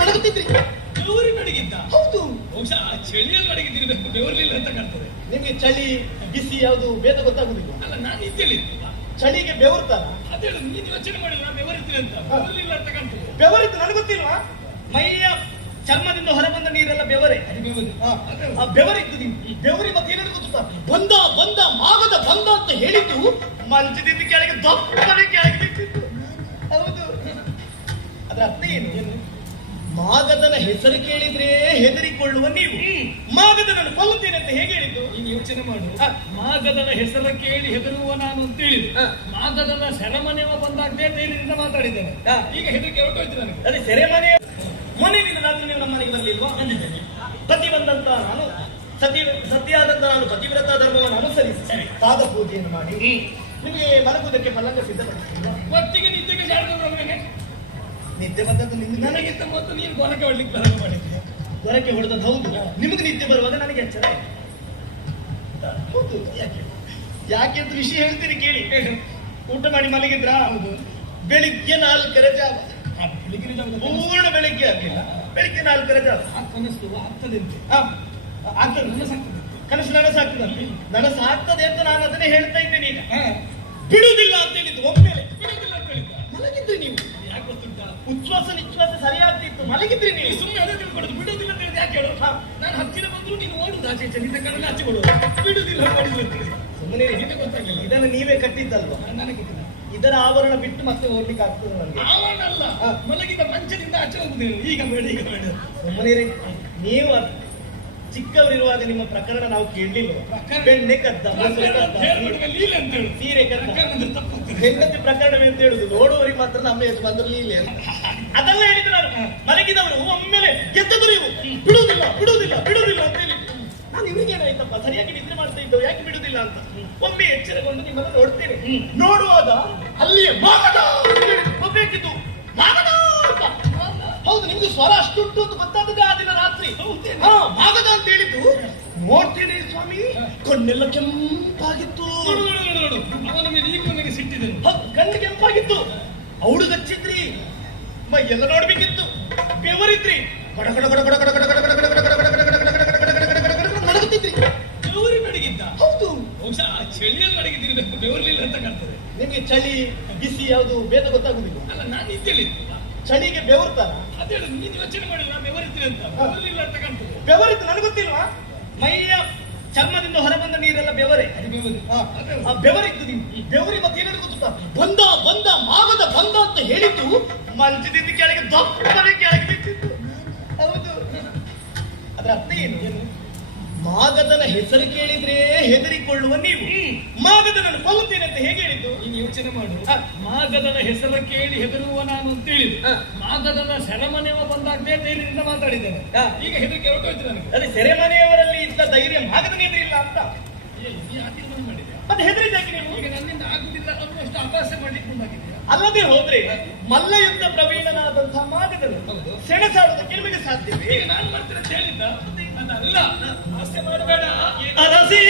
ನಡಗುತ್ತಿದ್ರಿ. ಬೆವರಿ ನಡಗಿದ್ದ? ಹೌದು. ಬಹುಶಃ ಚಳಿಯಲ್ಲಿ ನಡಗಿದ್ದಿರ್ಬೇಕು, ಬೆವರ್ಲಿಲ್ಲ ಅಂತ ಕಾಣ್ತದೆ. ನಿಮ್ಗೆ ಚಳಿ ಬಿಸಿ ಯಾವುದು ಭೇದ ಗೊತ್ತಾಗುದಿಲ್ಲ. ಅಲ್ಲ, ನಾನು ಇದ್ದೇಳಿದ್ದೆ ಚಳಿಗೆ ಬೆವರ್ತಾರ? ಅದೇ ಹೇಳುದು, ನೀನು ಯೋಚನೆ ಮಾಡಿಲ್ಲ ನಾ ಬೆವರಿದ್ದೀನಿ ಅಂತ. ಬೆವರ್ಲಿಲ್ಲ ಅಂತ ಕಾಣ್ತದೆ. ಬೆವರಿದ್ದು ನನಗೆ ಗೊತ್ತಿಲ್ವಾ? ಮೈಯ ಚರ್ಮದಿಂದ ಹೊರಬಂದ ನೀರೆಲ್ಲ ಬೆವರೇ. ಆ ಬೆವರಿದ್ದು ನೀವು ಬೆವರಿ ಮತ್ತೆ ಏನೇನು ಗೊತ್ತಾ? ಬಂದ ಬಂದ ಮಾಗದ ಬಂದ ಅಂತ ಹೇಳಿದ್ದು ಮಂಚದಿಂದ ಕೆಳಗೆ ದಪ್ಪನೆ ಕೆಳಗೆ ಬಿಟ್ಟಿತ್ತು. ಹೌದು. ಅದರ ಅರ್ಥ ಏನು? ಮಾಗದನ ಹೆಸರು ಕೇಳಿದ್ರೆ ಹೆದರಿಕೊಳ್ಳುವ ನೀವು ಮಾಗದನನ್ನು ಕೊಲ್ಲುತ್ತೇನೆ ಅಂತ ಹೇಗೆ ಹೇಳಿದ್ದು? ನೀನು ಯೋಚನೆ ಮಾಡು. ಮಾಗದನ ಹೆಸರು ಕೇಳಿ ಹೆದರುವ ನಾನು ಅಂತ ಹೇಳಿದ್ದು. ಮಾಗದನ ಸೆರೆಮನೆಯ ಬಂದಾಗಲೇ ಧೈರ್ಯದಿಂದ ಮಾತಾಡಿದ್ದೇನೆ. ಈಗ ಹೆದರಿಕೆ ಹೊರಟೋಯ್ತು ನನಗೆ. ಅದೇ ಸೆರೆಮನೆ ಮೊನ್ನೆಯಿಂದ ರಾತ್ರಿ ನೀವು ನಮ್ಮ ಮನೆಗೆ ಬರಲಿಲ್ವಾ? ಪತಿ ಬಂದಂತ ನಾನು ಸತಿಯಾದಂತ ನಾನು ಪತಿವ್ರತ ಧರ್ಮವನ್ನು ಅನುಸರಿಸಿ ಪಾದ ಪೂಜೆಯನ್ನು ಮಾಡಿ ನಿಮಗೆ ಮಲಗುವುದಕ್ಕೆ ಪಲ್ಲಂಗ ಸಿದ್ಧಪಡಿಸಿಲ್ಲ. ಹೊತ್ತಿಗೆ ನಿದ್ದೆಗೆ ಜಾರದವರವರೇನೆ ನಿದ್ದೆ ಬಂದದ್ದು ನಿಮ್ಗೆ. ನನಗಿಂತ ಮೊದಲು ನೀನು ಗೊರಕೆ ಹೊಡ್ಲಿಕ್ಕೆ ಪ್ರಾರಂಭ ಮಾಡಿದ್ದೆ. ಗೊರಕೆ ಹೊಡೆದದ್ದು ಹೌದು. ನಿಮಗೆ ನಿದ್ದೆ ಬರುವಾಗ ನನಗೆ ಎಚ್ಚರ ಹೌದು. ಯಾಕೆ ಅಂತ ವಿಷಯ ಹೇಳ್ತೀರಿ ಕೇಳಿ. ಊಟ ಮಾಡಿ ಮಲಗಿದ್ರ? ಹೌದು. ಬೆಳಿಗ್ಗೆ 4:30 ಜಾವ. ಪೂರ್ಣ ಬೆಳಿಗ್ಗೆ ಆಗ್ಲಿಲ್ಲ, ಬೆಳಿಗ್ಗೆ 4:30 ಜಾವ. ಕನಸು ಆಗ್ತದೆ ಆಗ್ತದೆ. ಕನಸು ನನಸಾಗ್ತದೆ. ನನಸಾಗ್ತದೆ ಅಂತ ನಾನು ಅದನ್ನೇ ಹೇಳ್ತಾ ಇದ್ದೇನೆ. ಈಗ ಬಿಡುವುದಿಲ್ಲ ಅಂತ ಹೇಳಿದ್ದು ಒಮ್ಮೆಲೆ ಬಿಡುವುದಿಲ್ಲ ಅಂತ ಹೇಳಿದ್ದ. ಮಲಗಿದ್ರಿ ನೀವು. ಯಾಕೆ ಗೊತ್ತುಂಟಾ? ಉಚ್ಛ್ವಾಸ ನಿಶ್ವಾಸ ಸರಿಯಾಗ್ತಿತ್ತು, ಮಲಗಿದ್ರಿ ನೀವು. ಸುಮ್ಮನೆ ಅದೇ ತಿಳ್ಕೊಡುದು. ಬಿಡುವುದಿಲ್ಲ ಅಂತ ಹೇಳಿದ್ರೆ ಯಾಕೆ ಹೇಳು? ನಾನು ಹತ್ತಿರ ಬಂದ್ರು ನೀನು ಓಡುದು ಆಚೆ ಈಚೆ, ನಿನ್ನ ಕಣ್ಣಲ್ಲಿ ಆಚೆ ಕೊಡುವುದು. ಬಿಡುವುದಿಲ್ಲ ಮಾಡಿದ್ರು ಸುಮ್ಮನೆ ನಿಮಗೆ ಗೊತ್ತಾಗಿಲ್ಲ. ಇದನ್ನು ನೀವೇ ಕಟ್ಟಿದ್ದಲ್ವಾ? ನನಗೆ ಗೊತ್ತಿಲ್ಲ. ಇದರ ಆವರಣ ಬಿಟ್ಟು ಮತ್ತೆ ಹೋಗ್ಲಿಕ್ಕೆ ಆಗ್ತದೆ ನನಗೆ. ಆವರಣ ಅಲ್ಲ, ಮಲಗಿದ ಮಂಚದಿಂದ ಆಚೆ ಹೋಗುದೇನು. ಈಗ ಬೇಡ, ಈಗ ಬೇಡ. ಸುಮ್ಮನೆ ನೀವು ಚಿಕ್ಕವರಿರುವಾಗ ನಿಮ್ಮ ಪ್ರಕರಣ ನಾವು ಕೇಳಲಿಲ್ಲ. ಬೆಣ್ಣೆ ಕದ್ದ, ಲೀಲೆ ಅಂತ ಹೇಳು. ಸೀರೆ ಕದ್ದ, ಹೆಂಡತಿ ಪ್ರಕರಣವೇ ಅಂತ ಹೇಳುದು. ನೋಡುವವರಿಗೆ ಮಾತ್ರ ನಮ್ಮ ಹೆಸರು ಬಂದ್ರೆ ಲೀಲೆ ಅಂತ. ಅದೆಲ್ಲ ಹೇಳಿದ್ರು ನಾನು. ಮಲಗಿದವರು ಒಮ್ಮೆಲೆ ಗೆದ್ದದು ನೀವು ಬಿಡುವುದಿಲ್ಲ ಬಿಡುವುದಿಲ್ಲ ಬಿಡುವುದಿಲ್ಲ ಅಂತ ಹೇಳಿ ನಾನು ಇವರಿಗೇನಾಯ್ತಪ್ಪ ಸರಿಯಾಗಿ ನಿದ್ರೆ ಮಾಡ್ತಾ ಇದ್ದವು, ಯಾಕೆ ಬಿಡುವುದಿಲ್ಲ ಅಂತ ಒಮ್ಮೆ ಎಚ್ಚರಗೊಂಡು ನಿಮ್ಮನ್ನು ನೋಡ್ತೇನೆ. ನೋಡುವಾಗ ಅಲ್ಲಿಯೇ ಮಾಗದ ಬೇಕಿತ್ತು. ಮಾಗದ ಅಂತ. ಹೌದು, ನಿಮ್ದು ಸ್ವರ ಅಷ್ಟುಂಟು ಅಂತ ಗೊತ್ತಾದದೆ ಆ ದಿನ ರಾತ್ರಿ. ಮಾಗದ ಅಂತ ಹೇಳಿದ್ದು ನೋಡ್ತೇನೆ ಸ್ವಾಮಿ, ಕಣ್ಣೆಲ್ಲ ಕೆಂಪಾಗಿತ್ತು. ಅವನ ಮೇಲೆ ಈಗ ನನಗೆ ಸಿಟ್ಟಿದೆ. ಕಣ್ಣು ಕೆಂಪಾಗಿತ್ತು. ಅವಳು ಗಚ್ಚಿದ್ರಿ, ಎಲ್ಲ ನೋಡ್ಬೇಕಿತ್ತು. ಬೆವರಿದ್ರಿ, ಕಡ ಕಡ ಕಡ ಕಡ ಕಡ ಕಡ ಕಡ ಕಡ ಕಡ ಕಡ ನಡಗುತ್ತಿದ್ರಿ. ಬೆವರಿ ನಡಗಿದ್ದ? ಹೌದು. ಬಹುಶಃ ಚಳಿಯಲ್ಲಿ ನಡಗಿದ್ದಿರ್ಬೇಕು, ಬೆವರ್ಲಿಲ್ಲ ಅಂತ ಕಾಣ್ತದೆ. ನಿಮ್ಗೆ ಚಳಿ ಬಿಸಿ ಯಾವುದು ಭೇದ ಗೊತ್ತಾಗುದಿಲ್ಲ. ಅಲ್ಲ, ನಾನು ಇದ್ದೇಳಿದ್ದೆ ಚಳಿಗೆ ಬೆವರ್ತಾರ? ಅದೇ ಹೇಳುದು, ನೀನು ಯೋಚನೆ ಮಾಡಿಲ್ಲ ನಾ ಬೆವರಿದ್ದೀನಿ ಅಂತ. ಬೆವರ್ಲಿಲ್ಲ ಅಂತ ಕಾಣ್ತದೆ. ಬೆವರಿದ್ದು ನನಗೆ ಗೊತ್ತಿಲ್ವಾ? ಮೈಯ ಚರ್ಮದಿಂದ ಹೊರಬಂದ ನೀರೆಲ್ಲ ಬೆವರೇ. ಆ ಬೆವರಿದ್ದು ನೀವು ಬೆವರಿ ಮತ್ತೆ ಏನೇನು ಗೊತ್ತಾ? ಬಂದ ಬಂದ ಮಾಗದ ಬಂದ ಅಂತ ಹೇಳಿದ್ದು ಮಂಚದಿಂದ ಕೆಳಗೆ ದಪ್ಪನೆ ಕೆಳಗೆ ಬಿಟ್ಟಿತ್ತು. ಹೌದು. ಅದರ ಅರ್ಥ ಏನು? ಮಾಗದನ ಹೆಸರು ಕೇಳಿದ್ರೆ ಹೆದರಿಕೊಳ್ಳುವ ನೀವು ಮಾಗದನನ್ನು ಕೊಲ್ಲುತ್ತೇನೆ ಅಂತ ಹೇಗೆ ಹೇಳಿದ್ದು? ನೀನು ಯೋಚನೆ ಮಾಡು. ಮಾಗದನ ಹೆಸರು ಕೇಳಿ ಹೆದರುವ ನಾನು ಅಂತ ಹೇಳಿದ್ದು. ಮಾಗದನ ಸೆರೆಮನೆಯ ಬಂದಾಗಲೇ ಧೈರ್ಯದಿಂದ ಮಾತಾಡಿದ್ದೇನೆ. ಈಗ ಹೆದರಿಕೆ ಹೊರಟೋಯ್ತು ನನಗೆ. ಅದೇ ಸೆರೆಮನೆಯವರಲ್ಲಿ ಇದ್ದ ಧೈರ್ಯ ಮಾಗದನ ಎದುರಿಲ್ಲ ಅಂತ ತೀರ್ಮಾನ ಮಾಡಿದೆ. ಮತ್ತೆ ಹೆದರಿದ್ದಾಗಿ ನೀವು ಈಗ ನನ್ನಿಂದ ಆಗುದಿಲ್ಲ ಅನ್ನುವಷ್ಟು ಅಭ್ಯಾಸ ಮಾಡ್ಲಿಕ್ಕೆ ಮುಂದಾಗಿದೆ. ಅಲ್ಲದೆ ಹೋದ್ರೆ ಮಲ್ಲ ಯುದ್ಧ ಪ್ರವೀಣನಾದಂತಹ ಮಾಗದನು ಸೆಣಸಾಡುವುದಕ್ಕೆ ನಿಮಗೆ ಸಾಧ್ಯವೇ? ಈಗ ನಾನು ಮಾಡ್ತೇನೆ ಅಂತ ಹೇಳಿದ್ದ. ಅದಲ್ಲ, ಆಸೆ ಮಾಡಬೇಡ. ಅರಸಿ